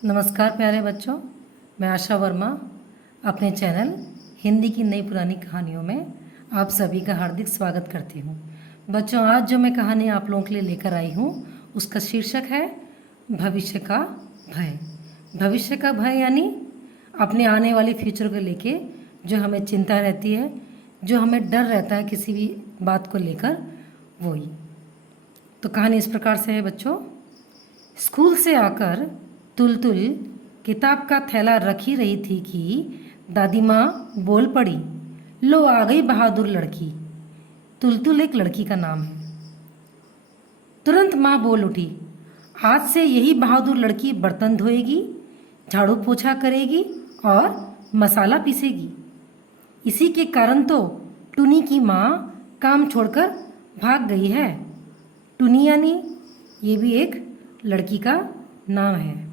नमस्कार प्यारे बच्चों, मैं आशा वर्मा अपने चैनल हिंदी की नई पुरानी कहानियों में आप सभी का हार्दिक स्वागत करती हूँ। बच्चों, आज जो मैं कहानी आप लोगों के लिए लेकर आई हूँ उसका शीर्षक है भविष्य का भय। भविष्य का भय यानी अपने आने वाली फ्यूचर को लेके जो हमें चिंता रहती है, जो हमें डर रहता है किसी भी बात को लेकर, वही। तो कहानी इस प्रकार से है बच्चों। स्कूल से आकर तुलतुल किताब का थैला रख ही रही थी कि दादी माँ बोल पड़ी, लो आ गई बहादुर लड़की। तुलतुल एक लड़की का नाम है। तुरंत माँ बोल उठी, आज से यही बहादुर लड़की बर्तन धोएगी, झाड़ू पोछा करेगी और मसाला पीसेगी। इसी के कारण तो टुनी की माँ काम छोड़कर भाग गई है। टुनी यानी ये भी एक लड़की का नाम है।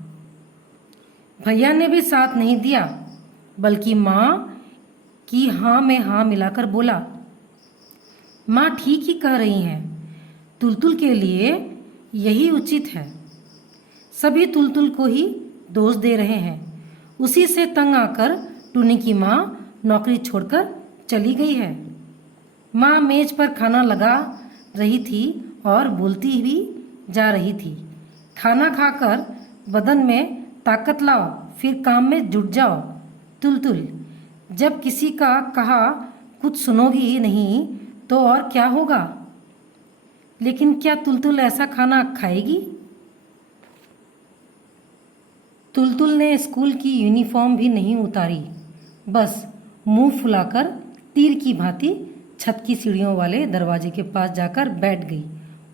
भैया ने भी साथ नहीं दिया, बल्कि माँ की हाँ में हाँ मिलाकर बोला, माँ ठीक ही कह रही हैं, तुलतुल के लिए यही उचित है। सभी तुलतुल को ही दोष दे रहे हैं। उसी से तंग आकर टुनी की माँ नौकरी छोड़कर चली गई है। माँ मेज पर खाना लगा रही थी और बोलती भी जा रही थी, खाना खाकर बदन में ताकत लाओ, फिर काम में जुट जाओ। तुलतुल, जब किसी का कहा कुछ सुनोगी नहीं तो और क्या होगा? लेकिन क्या तुलतुल ऐसा खाना खाएगी? तुलतुल ने स्कूल की यूनिफॉर्म भी नहीं उतारी, बस मुंह फुलाकर तीर की भांति छत की सीढ़ियों वाले दरवाजे के पास जाकर बैठ गई।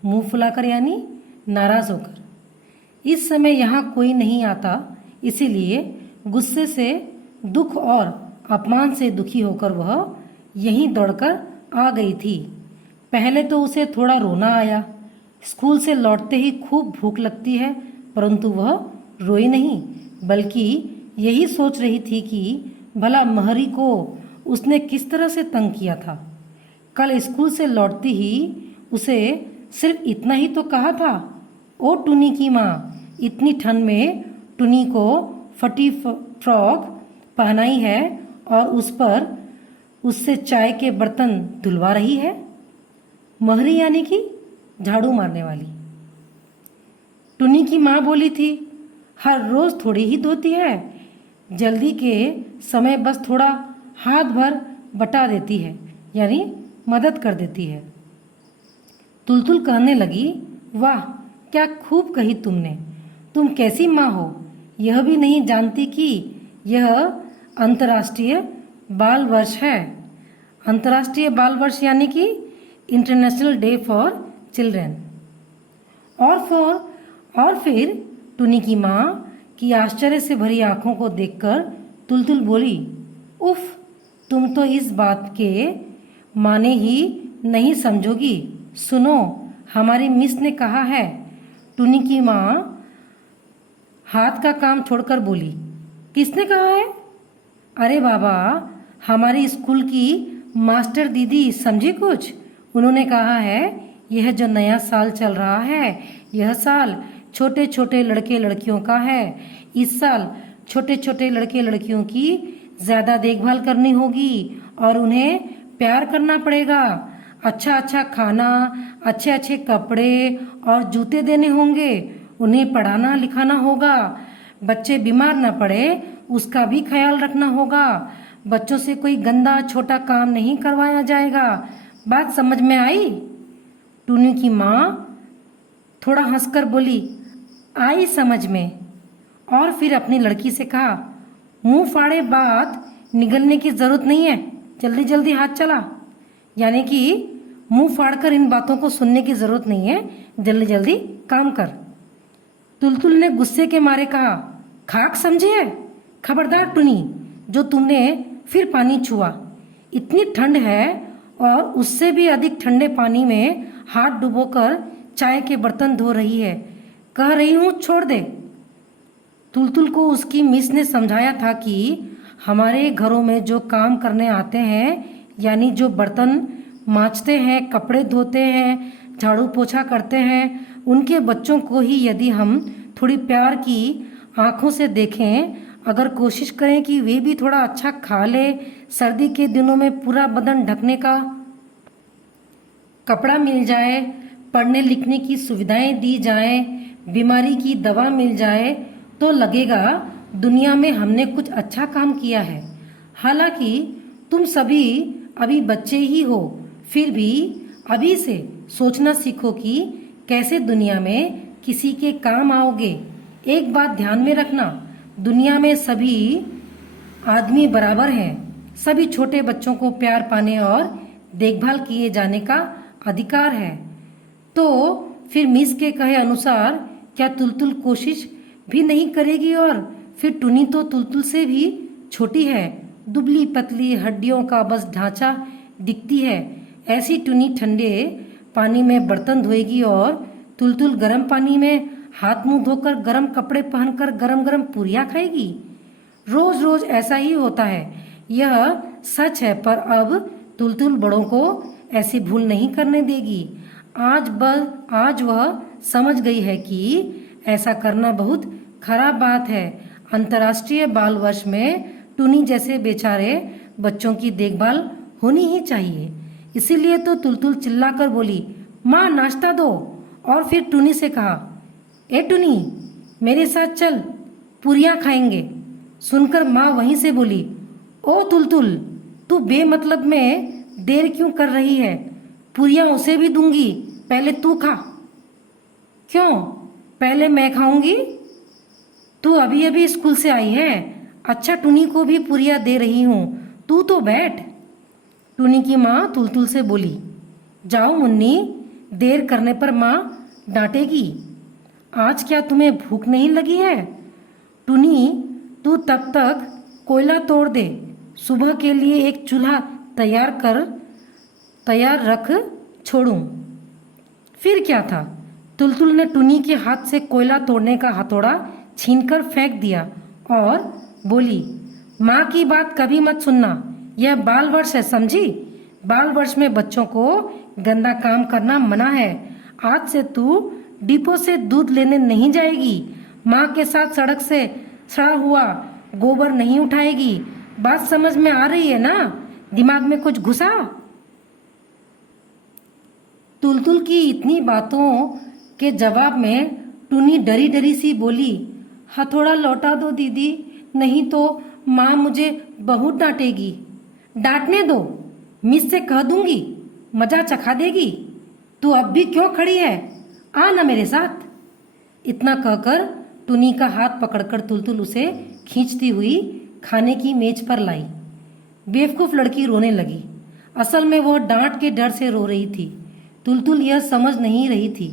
मुंह फुलाकर यानी नाराज होकर। इस समय यहाँ कोई नहीं आता, इसीलिए गुस्से से, दुख और अपमान से दुखी होकर वह यहीं दौड़कर आ गई थी। पहले तो उसे थोड़ा रोना आया। स्कूल से लौटते ही खूब भूख लगती है, परंतु वह रोई नहीं, बल्कि यही सोच रही थी कि भला महरी को उसने किस तरह से तंग किया था। कल स्कूल से लौटती ही उसे सिर्फ इतना ही तो कहा था, ओ टुनी की माँ, इतनी ठंड में टुनी को फटी फ्रॉक पहनाई है और उस पर उससे चाय के बर्तन धुलवा रही है। महरी यानी कि झाड़ू मारने वाली। टुनी की माँ बोली थी, हर रोज थोड़ी ही धोती है, जल्दी के समय बस थोड़ा हाथ भर बटा देती है, यानी मदद कर देती है। तुलतुल कहने लगी, वाह क्या खूब कही तुमने, तुम कैसी माँ हो, यह भी नहीं जानती कि यह अंतर्राष्ट्रीय बाल वर्ष है। अंतर्राष्ट्रीय बाल वर्ष यानी कि इंटरनेशनल डे फॉर चिल्ड्रेन। और फिर टुनी की माँ की आश्चर्य से भरी आंखों को देखकर तुलतुल बोली, उफ, तुम तो इस बात के माने ही नहीं समझोगी। सुनो, हमारी मिस ने कहा है। टुनी की माँ हाथ का काम छोड़कर बोली, किसने कहा है? अरे बाबा, हमारी स्कूल की मास्टर दीदी समझी कुछ? उन्होंने कहा है यह जो नया साल चल रहा है, यह साल छोटे छोटे लड़के लड़कियों का है। इस साल छोटे छोटे लड़के लड़कियों की ज़्यादा देखभाल करनी होगी और उन्हें प्यार करना पड़ेगा। अच्छा अच्छा खाना, अच्छे अच्छे कपड़े और जूते देने होंगे। उन्हें पढ़ाना लिखाना होगा। बच्चे बीमार न पड़े उसका भी ख्याल रखना होगा। बच्चों से कोई गंदा छोटा काम नहीं करवाया जाएगा। बात समझ में आई? टुनी की माँ थोड़ा हंसकर बोली, आई समझ में। और फिर अपनी लड़की से कहा, मुंह फाड़े बात निगलने की जरूरत नहीं है, जल्दी जल्दी हाथ चला। यानी कि मुंह फाड़कर इन बातों को सुनने की जरूरत नहीं है, जल्दी जल्दी काम कर। तुलतुल ने गुस्से के मारे कहा, खाक समझी है? खबरदार टुनी, जो तुमने फिर पानी छुआ। इतनी ठंड है और उससे भी अधिक ठंडे पानी में हाथ डुबोकर चाय के बर्तन धो रही है। कह रही हूँ छोड़ दे। तुलतुल को उसकी मिस ने समझाया था कि हमारे घरों में जो काम करने आते हैं, यानी जो बर्तन मांजते हैं, कपड़े धोते हैं, झाड़ू पोछा करते हैं, उनके बच्चों को ही यदि हम थोड़ी प्यार की आंखों से देखें, अगर कोशिश करें कि वे भी थोड़ा अच्छा खा ले, सर्दी के दिनों में पूरा बदन ढकने का कपड़ा मिल जाए, पढ़ने लिखने की सुविधाएं दी जाएं, बीमारी की दवा मिल जाए, तो लगेगा दुनिया में हमने कुछ अच्छा काम किया है। हालांकि तुम सभी अभी बच्चे ही हो, फिर भी अभी से सोचना सीखो कि कैसे दुनिया में किसी के काम आओगे। एक बात ध्यान में रखना, दुनिया में सभी आदमी बराबर हैं। सभी छोटे बच्चों को प्यार पाने और देखभाल किए जाने का अधिकार है। तो फिर मिस के कहे अनुसार क्या तुलतुल कोशिश भी नहीं करेगी? और फिर टुनी तो तुलतुल से भी छोटी है, दुबली पतली हड्डियों का बस ढांचा दिखती है। ऐसी टुनी ठंडे पानी में बर्तन धोएगी और तुलतुल गर्म पानी में हाथ मुंह धोकर गर्म कपड़े पहनकर गरम गरम पूरियां खाएगी। रोज रोज ऐसा ही होता है, यह सच है। पर अब तुलतुल बड़ों को ऐसी भूल नहीं करने देगी। आज वह समझ गई है कि ऐसा करना बहुत खराब बात है। अंतर्राष्ट्रीय बाल वर्ष में टुनी जैसे बेचारे बच्चों की देखभाल होनी ही चाहिए। इसीलिए तो तुलतुल चिल्लाकर बोली, माँ नाश्ता दो। और फिर टुनी से कहा, ए टुनी मेरे साथ चल, पूरियां खाएंगे। सुनकर माँ वहीं से बोली, ओ तुलतुल तू बेमतलब में देर क्यों कर रही है? पूरियां उसे भी दूंगी, पहले तू खा। क्यों पहले मैं खाऊंगी? तू अभी अभी स्कूल से आई है। अच्छा टुनी को भी पूरियां दे रही हूँ, तू तो बैठ। टुनी की माँ तुलतुल से बोली, जाओ मुन्नी, देर करने पर माँ डांटेगी। आज क्या तुम्हें भूख नहीं लगी है? टुनी तू तब तक कोयला तोड़ दे, सुबह के लिए एक चूल्हा तैयार रख छोड़ूं। फिर क्या था, तुलतुल ने टुनी के हाथ से कोयला तोड़ने का हथौड़ा छीनकर फेंक दिया और बोली, माँ की बात कभी मत सुनना, यह बाल वर्ष है समझी? बाल वर्ष में बच्चों को गंदा काम करना मना है। आज से तू डिपो से दूध लेने नहीं जाएगी, माँ के साथ सड़क से सड़ा हुआ गोबर नहीं उठाएगी। बात समझ में आ रही है ना? दिमाग में कुछ घुसा? तुलतुल की इतनी बातों के जवाब में टुनी डरी डरी सी बोली, हथौड़ा लौटा दो दीदी, नहीं तो माँ मुझे बहुत डांटेगी। डांटने दो, मिस से कह दूंगी, मजा चखा देगी। तू अब भी क्यों खड़ी है, आ ना मेरे साथ। इतना कहकर टुनी का हाथ पकड़कर तुलतुल उसे खींचती हुई खाने की मेज पर लाई। बेवकूफ लड़की रोने लगी। असल में वह डांट के डर से रो रही थी। तुलतुल यह समझ नहीं रही थी।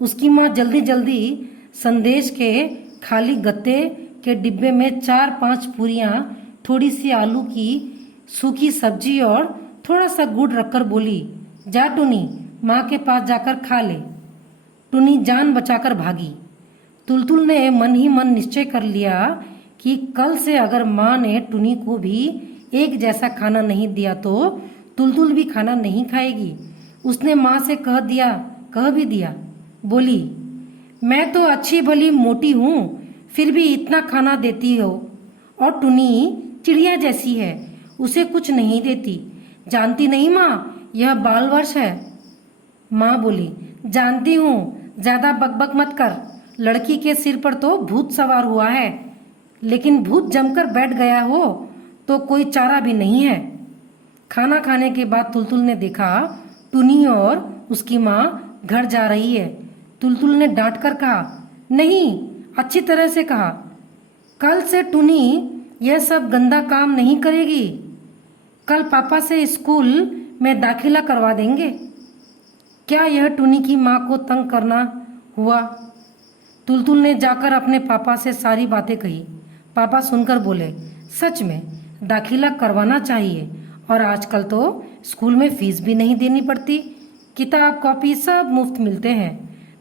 उसकी माँ जल्दी जल्दी संदेश के खाली गत्ते के डिब्बे में 4-5 पूरियां, थोड़ी सी आलू की सूखी सब्जी और थोड़ा सा गुड़ रखकर बोली, जा टुनी, माँ के पास जाकर खा ले। टुनी जान बचाकर भागी। तुलतुल ने मन ही मन निश्चय कर लिया कि कल से अगर माँ ने टुनी को भी एक जैसा खाना नहीं दिया तो तुलतुल भी खाना नहीं खाएगी। उसने माँ से कह भी दिया। बोली, मैं तो अच्छी भली मोटी हूँ, फिर भी इतना खाना देती हो, और टुनी चिड़िया जैसी है, उसे कुछ नहीं देती। जानती नहीं माँ, यह बाल वर्ष है। माँ बोली, जानती हूँ, ज्यादा बकबक मत कर। लड़की के सिर पर तो भूत सवार हुआ है, लेकिन भूत जमकर बैठ गया हो तो कोई चारा भी नहीं है। खाना खाने के बाद तुलतुल ने देखा टुनी और उसकी माँ घर जा रही है। तुलतुल ने डांट कर कहा, नहीं, अच्छी तरह से कहा, कल से टुनी यह सब गंदा काम नहीं करेगी। कल पापा से स्कूल में दाखिला करवा देंगे। क्या यह टुनी की माँ को तंग करना हुआ? तुलतुल ने जाकर अपने पापा से सारी बातें कही। पापा सुनकर बोले, सच में दाखिला करवाना चाहिए, और आजकल तो स्कूल में फीस भी नहीं देनी पड़ती, किताब कॉपी सब मुफ्त मिलते हैं,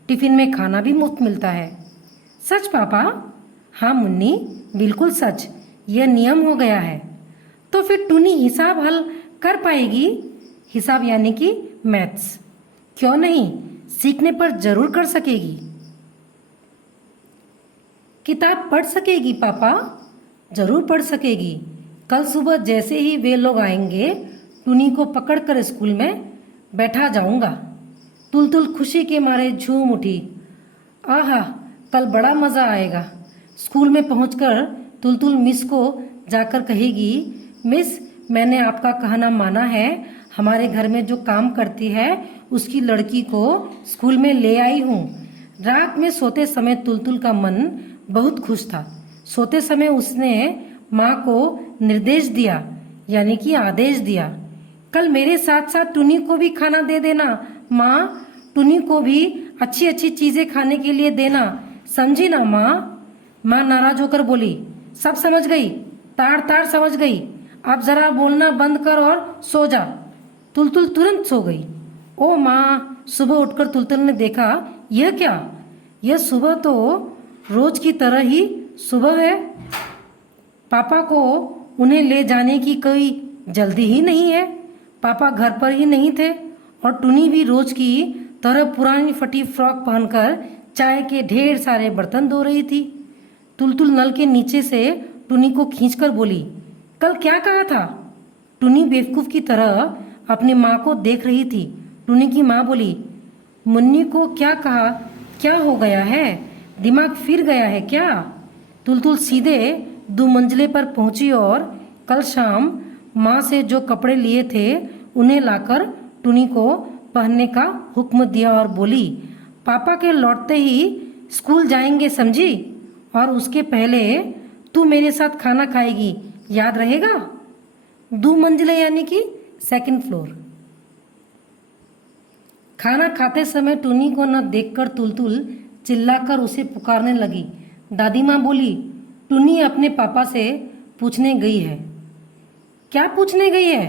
टिफिन में खाना भी मुफ्त मिलता है। सच पापा? हाँ मुन्नी, बिल्कुल सच, यह नियम हो गया है। तो फिर टुनी हिसाब हल कर पाएगी? हिसाब यानी कि मैथ्स। क्यों नहीं, सीखने पर जरूर कर सकेगी। किताब पढ़ सकेगी पापा? जरूर पढ़ सकेगी। कल सुबह जैसे ही वे लोग आएंगे टुनी को पकड़कर स्कूल में बैठा जाऊंगा। तुलतुल खुशी के मारे झूम उठी। आहा, कल बड़ा मज़ा आएगा। स्कूल में पहुंचकर तुलतुल मिस को जाकर कहेगी, मिस मैंने आपका कहना माना है, हमारे घर में जो काम करती है उसकी लड़की को स्कूल में ले आई हूँ। रात में सोते समय तुलतुल का मन बहुत खुश था। सोते समय उसने माँ को निर्देश दिया, यानी कि आदेश दिया, कल मेरे साथ साथ टुनी को भी खाना दे देना माँ, टुनी को भी अच्छी अच्छी चीजें खाने के लिए देना, समझी ना माँ? माँ नाराज होकर बोली, सब समझ गई, तार तार समझ गई, अब जरा बोलना बंद कर और सो जा। तुलतुल तुरंत सो गई। ओ माँ! सुबह उठकर तुलतुल ने देखा, यह क्या? यह सुबह तो रोज की तरह ही सुबह है। पापा को उन्हें ले जाने की कोई जल्दी ही नहीं है। पापा घर पर ही नहीं थे और टुनी भी रोज की तरह पुरानी फटी फ्रॉक पहनकर चाय के ढेर सारे बर्तन धो रही थी। तुलतुल नल के नीचे से टुनी को खींचकर बोली, कल क्या कहा था? टुनी बेवकूफ की तरह अपनी माँ को देख रही थी। टुनी की माँ बोली, मुन्नी को क्या कहा? क्या हो गया है? दिमाग फिर गया है क्या? तुलतुल सीधे 2 मंजिले पर पहुंची और कल शाम माँ से जो कपड़े लिए थे उन्हें लाकर टुनी को पहनने का हुक्म दिया और बोली, पापा के लौटते ही स्कूल जाएंगे समझी? और उसके पहले तू मेरे साथ खाना खाएगी, याद रहेगा? 2 मंजिले यानी कि 2nd फ्लोर। खाना खाते समय टुनी को न देखकर तुलतुल चिल्लाकर उसे पुकारने लगी। दादी माँ बोली, टुनी अपने पापा से पूछने गई है। क्या पूछने गई है?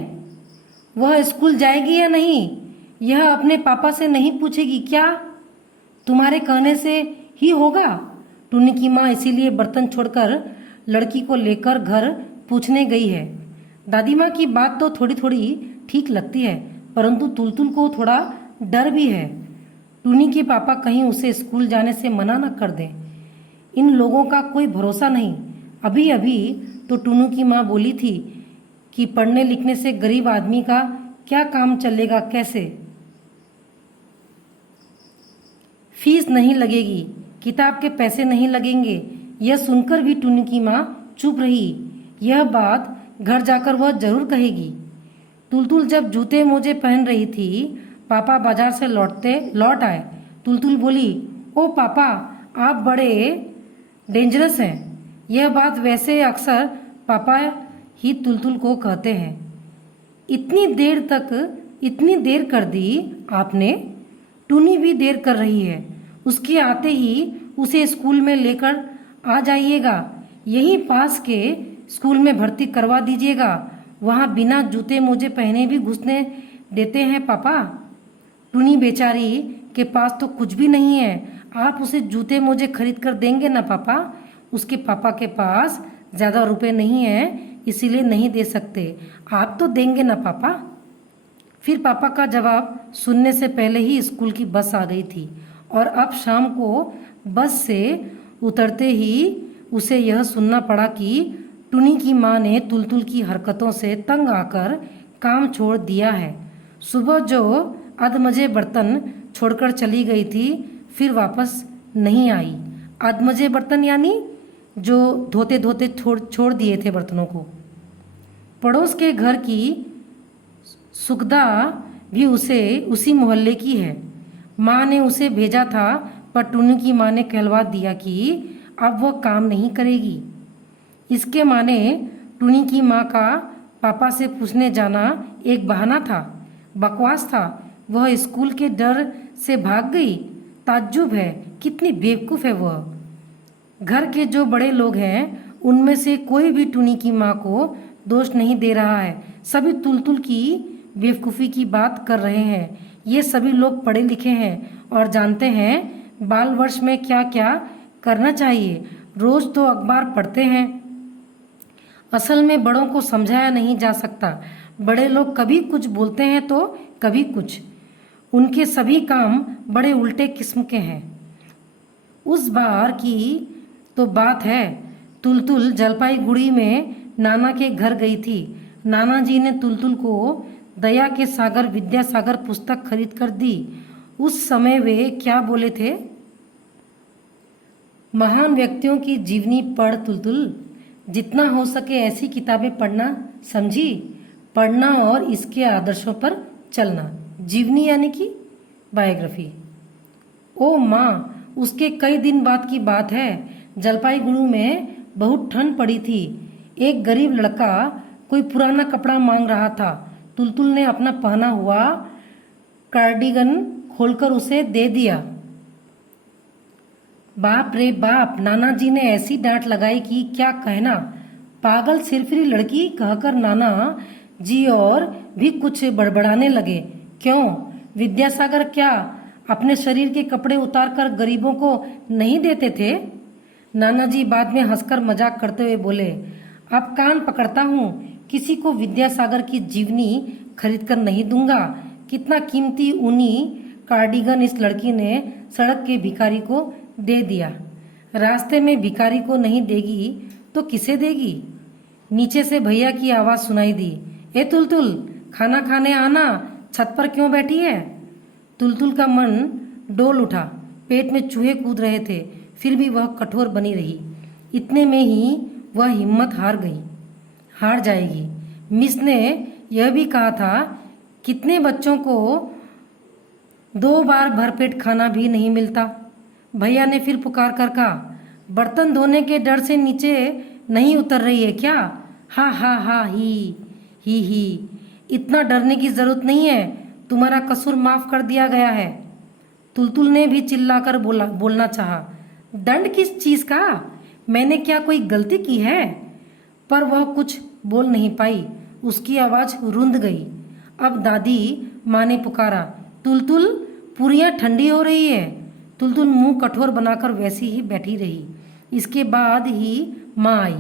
वह स्कूल जाएगी या नहीं, यह अपने पापा से नहीं पूछेगी क्या? तुम्हारे कहने से ही होगा। टुनी की माँ इसीलिए बर्तन छोड़कर लड़की को लेकर घर पूछने गई है। दादी माँ की बात तो थोड़ी थोड़ी ठीक लगती है, परंतु तुलतुल को थोड़ा डर भी है। टुनी के पापा कहीं उसे स्कूल जाने से मना न कर दें। इन लोगों का कोई भरोसा नहीं। अभी अभी तो टुनू की माँ बोली थी कि पढ़ने लिखने से गरीब आदमी का क्या काम चलेगा, कैसे? फीस नहीं लगेगी, किताब के पैसे नहीं लगेंगे। यह सुनकर भी टुनी की माँ चुप रही। यह बात घर जाकर वह जरूर कहेगी। तुलतुल जब जूते मोजे पहन रही थी, पापा बाजार से लौट आए। तुलतुल बोली, ओ पापा, आप बड़े डेंजरस हैं। यह बात वैसे अक्सर पापा ही तुलतुल को कहते हैं। इतनी देर कर दी आपने? टुनी भी देर कर रही है। उसके आते ही उसे स्कूल में लेकर आ जाइएगा। यहीं पास के स्कूल में भर्ती करवा दीजिएगा। वहाँ बिना जूते मोजे पहने भी घुसने देते हैं पापा। टुनी बेचारी के पास तो कुछ भी नहीं है। आप उसे जूते मोजे खरीद कर देंगे ना पापा? उसके पापा के पास ज़्यादा रुपए नहीं है, इसीलिए नहीं दे सकते। आप तो देंगे ना पापा? फिर पापा का जवाब सुनने से पहले ही स्कूल की बस आ गई थी और अब शाम को बस से उतरते ही उसे यह सुनना पड़ा कि टुनी की माँ ने तुलतुल की हरकतों से तंग आकर काम छोड़ दिया है। सुबह जो अधमजे बर्तन छोड़कर चली गई थी, फिर वापस नहीं आई। अधमजे बर्तन यानी जो धोते धोते छोड़ दिए थे बर्तनों को। पड़ोस के घर की सुखदा भी उसी मोहल्ले की है। माँ ने उसे भेजा था, पर टुनी की माँ ने कहलवा दिया कि अब वह काम नहीं करेगी। इसके माने टुनी की माँ का पापा से पूछने जाना एक बहाना था, बकवास था। वह स्कूल के डर से भाग गई। ताज्जुब है, कितनी बेवकूफ़ है वह। घर के जो बड़े लोग हैं उनमें से कोई भी टुनी की माँ को दोष नहीं दे रहा है। सभी तुलतुल की बेवकूफ़ी की बात कर रहे हैं। ये सभी लोग पढ़े लिखे हैं और जानते हैं बाल वर्ष में क्या क्या करना चाहिए। रोज़ तो अखबार पढ़ते हैं। असल में बड़ों को समझाया नहीं जा सकता। बड़े लोग कभी कुछ बोलते हैं तो कभी कुछ। उनके सभी काम बड़े उल्टे किस्म के हैं। उस बार की तो बात है, तुलतुल जलपाईगुड़ी में नाना के घर गई थी। नाना जी ने तुलतुल को दया के सागर विद्यासागर पुस्तक खरीद कर दी। उस समय वे क्या बोले थे? महान व्यक्तियों की जीवनी पढ़ तुलतुल, जितना हो सके ऐसी किताबें पढ़ना, समझी? पढ़ना और इसके आदर्शों पर चलना। जीवनी यानी कि बायोग्राफी। ओ माँ, उसके कई दिन बाद की बात है। जलपाईगुड़ी में बहुत ठंड पड़ी थी। एक गरीब लड़का कोई पुराना कपड़ा मांग रहा था। तुलतुल ने अपना पहना हुआ कार्डिगन खोलकर उसे दे दिया। बाप रे बाप, नाना जी ने ऐसी डांट लगाई कि क्या कहना। पागल सिरफिरी लड़की कहकर नाना जी और भी कुछ बड़बड़ाने लगे। क्यों? विद्यासागर क्या अपने शरीर के कपड़े उतारकर गरीबों को नहीं देते थे? नाना जी बाद में हंसकर मजाक करते हुए बोले, अब कान पकड़ता हूँ, किसी को विद्यासागर की जीवनी खरीद कर नहीं दूंगा। कितना कीमती ऊनी कार्डिगन इस लड़की ने सड़क के भिखारी को दे दिया। रास्ते में भिखारी को नहीं देगी तो किसे देगी? नीचे से भैया की आवाज़ सुनाई दी, ए तुलतुल, खाना खाने आना, छत पर क्यों बैठी है? तुलतुल का मन डोल उठा। पेट में चूहे कूद रहे थे, फिर भी वह कठोर बनी रही। इतने में ही वह हिम्मत हार जाएगी। मिस ने यह भी कहा था, कितने बच्चों को 2 बार भरपेट खाना भी नहीं मिलता। भैया ने फिर पुकार कर कहा, बर्तन धोने के डर से नीचे नहीं उतर रही है क्या? हा हा हा ही। इतना डरने की जरूरत नहीं है, तुम्हारा कसूर माफ कर दिया गया है। तुलतुल ने भी चिल्लाकर बोलना चाहा, दंड किस चीज का? मैंने क्या कोई गलती की है? पर वह कुछ बोल नहीं पाई। उसकी आवाज रुंध गई। अब दादी माँ ने पुकारा, तुलतुल, पूरियां ठंडी हो रही है। तुलतुल मुंह कठोर बनाकर वैसी ही बैठी रही। इसके बाद ही माँ आई।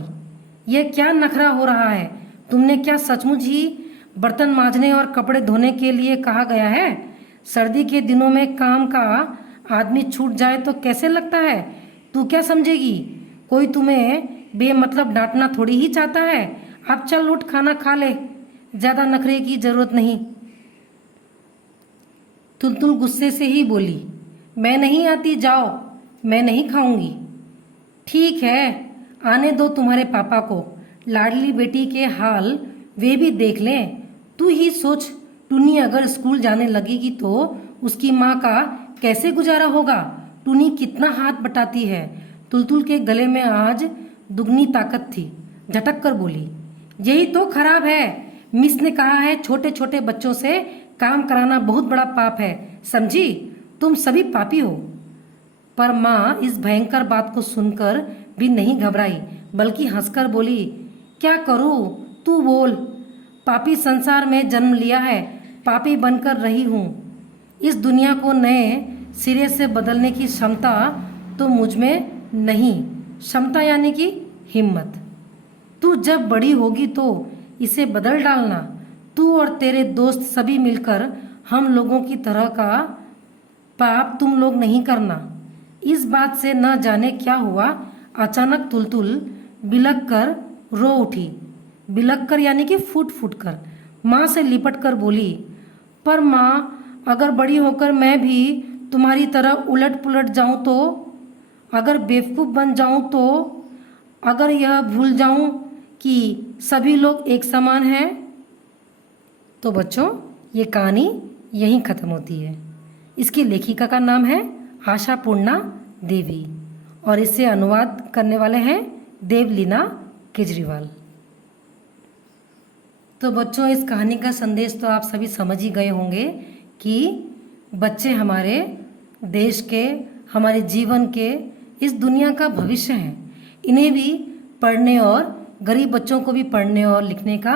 यह क्या नखरा हो रहा है? तुमने क्या सचमुच ही बर्तन मांजने और कपड़े धोने के लिए कहा गया है? सर्दी के दिनों में काम का आदमी छूट जाए तो कैसे लगता है? तू क्या समझेगी? कोई तुम्हें बेमतलब डांटना थोड़ी ही चाहता है। अब चल उठ, खाना खा ले, ज्यादा नखरे की जरूरत नहीं। तुलतुल गुस्से से ही बोली, मैं नहीं आती, जाओ, मैं नहीं खाऊंगी। ठीक है, आने दो तुम्हारे पापा को, लाडली बेटी के हाल वे भी देख लें। तू ही सोच, टुनी अगर स्कूल जाने लगेगी तो उसकी माँ का कैसे गुजारा होगा? टुनी कितना हाथ बटाती है। तुलतुल के गले में आज दुगनी ताकत थी। झटक कर बोली, यही तो खराब है। मिस ने कहा है छोटे छोटे बच्चों से काम कराना बहुत बड़ा पाप है, समझी? तुम सभी पापी हो। पर माँ इस भयंकर बात को सुनकर भी नहीं घबराई, बल्कि हंसकर बोली, क्या करूँ, तू बोल। पापी संसार में जन्म लिया है, पापी बनकर रही हूँ। इस दुनिया को नए सिरे से बदलने की क्षमता तो मुझ में नहीं। क्षमता यानी कि हिम्मत। तू जब बड़ी होगी तो इसे बदल डालना। तू और तेरे दोस्त सभी मिलकर हम लोगों की तरह का पाप तुम लोग नहीं करना। इस बात से न जाने क्या हुआ, अचानक तुलतुल बिलक कर रो उठी। बिलक कर यानी कि फूट फूट कर माँ से लिपट कर बोली, पर माँ, अगर बड़ी होकर मैं भी तुम्हारी तरह उलट पुलट जाऊं तो? अगर बेवकूफ़ बन जाऊं तो? अगर यह भूल जाऊं कि सभी लोग एक समान हैं? तो बच्चों, ये कहानी यहीं ख़त्म होती है। इसकी लेखिका का नाम है आशापूर्णा देवी और इसे अनुवाद करने वाले हैं देवलीना केजरीवाल। तो बच्चों, इस कहानी का संदेश तो आप सभी समझ ही गए होंगे कि बच्चे हमारे देश के, हमारे जीवन के, इस दुनिया का भविष्य हैं। इन्हें भी पढ़ने और गरीब बच्चों को भी पढ़ने और लिखने का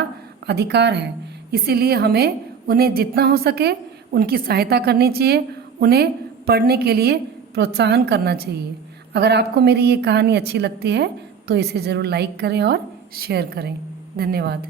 अधिकार है। इसीलिए हमें उन्हें जितना हो सके उनकी सहायता करनी चाहिए, उन्हें पढ़ने के लिए प्रोत्साहन करना चाहिए। अगर आपको मेरी ये कहानी अच्छी लगती है तो इसे ज़रूर लाइक करें और शेयर करें। धन्यवाद।